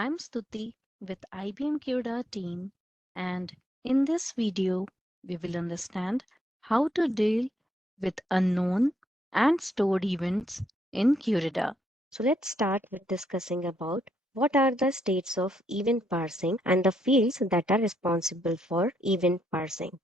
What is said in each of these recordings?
I'm Stuti with IBM QRadar team, and in this video, we will understand how to deal with unknown and stored events in QRadar. So let's start with discussing about what are the states of event parsing and the fields that are responsible for event parsing.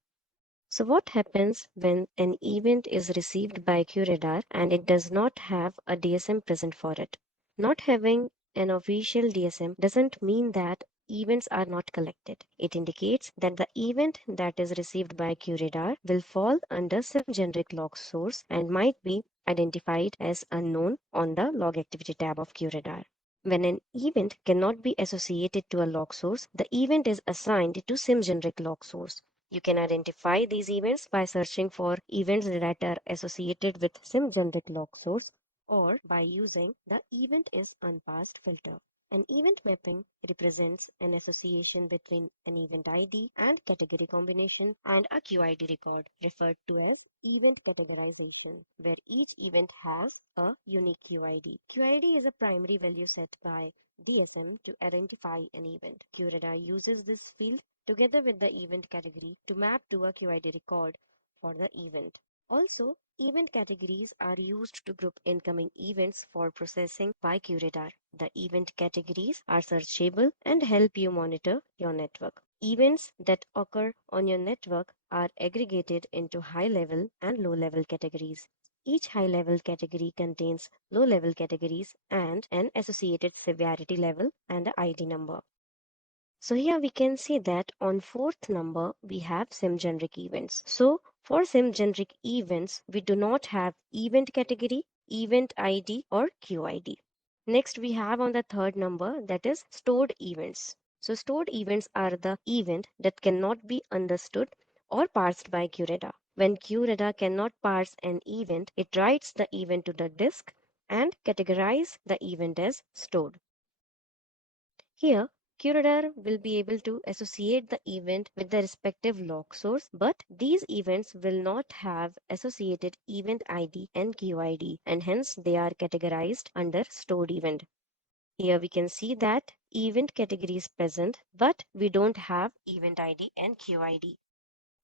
So what happens when an event is received by QRadar and it does not have a DSM present for it? Not having an official DSM doesn't mean that events are not collected. It indicates that the event that is received by QRadar will fall under some generic log source and might be identified as unknown on the log activity tab of QRadar. When an event cannot be associated to a log source, the event is assigned to some generic log source. You can identify these events by searching for events that are associated with some generic log source or by using the event is unparsed filter. An event mapping represents an association between an event ID and category combination and a QID record, referred to as event categorization, where each event has a unique QID. QID is a primary value set by DSM to identify an event. QRadar uses this field together with the event category to map to a QID record for the event. Also, event categories are used to group incoming events for processing by QRadar. The event categories are searchable and help you monitor your network. Events that occur on your network are aggregated into high-level and low-level categories. Each high-level category contains low-level categories and an associated severity level and a ID number. So here we can see that on fourth number we have sim generic events. So for sim generic events we do not have event category, event ID or QID. Next we have on the third number that is stored events. So stored events are the event that cannot be understood or parsed by QRadar. When QRadar cannot parse an event, it writes the event to the disk and categorize the event as stored. Here, QRadar will be able to associate the event with the respective log source, but these events will not have associated event ID and QID, and hence they are categorized under stored event. Here we can see that event category is present, but we don't have event ID and QID.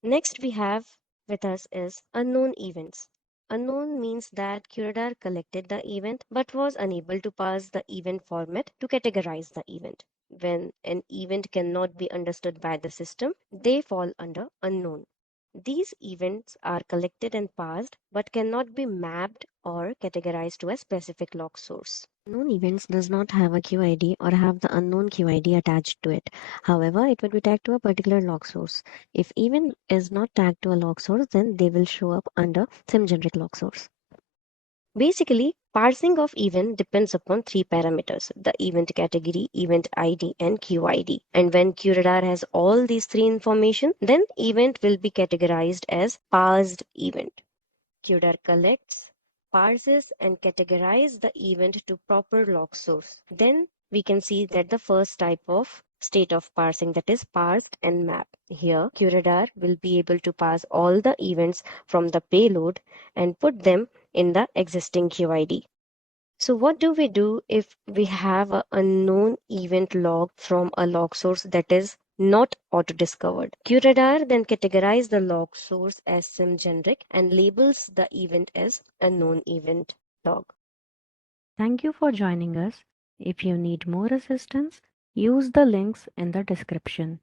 Next we have with us is unknown events. Unknown means that QRadar collected the event but was unable to parse the event format to categorize the event. When an event cannot be understood by the system, they fall under unknown. These events are collected and parsed but cannot be mapped or categorized to a specific log source. Unknown events does not have a QID or have the unknown QID attached to it. However, it would be tagged to a particular log source. If event is not tagged to a log source, then they will show up under some generic log source. Basically, parsing of event depends upon three parameters: the event category, event ID, and QID. And when QRadar has all these three information, then event will be categorized as parsed event. QRadar collects, parses, and categorizes the event to proper log source. Then we can see that the first type of state of parsing, that is parsed and map. Here, QRadar will be able to parse all the events from the payload and put them in the existing QID. So what do we do if we have an unknown event log from a log source that is not auto-discovered? QRadar then categorizes the log source as sim generic and labels the event as unknown event log. Thank you for joining us. If you need more assistance, use the links in the description.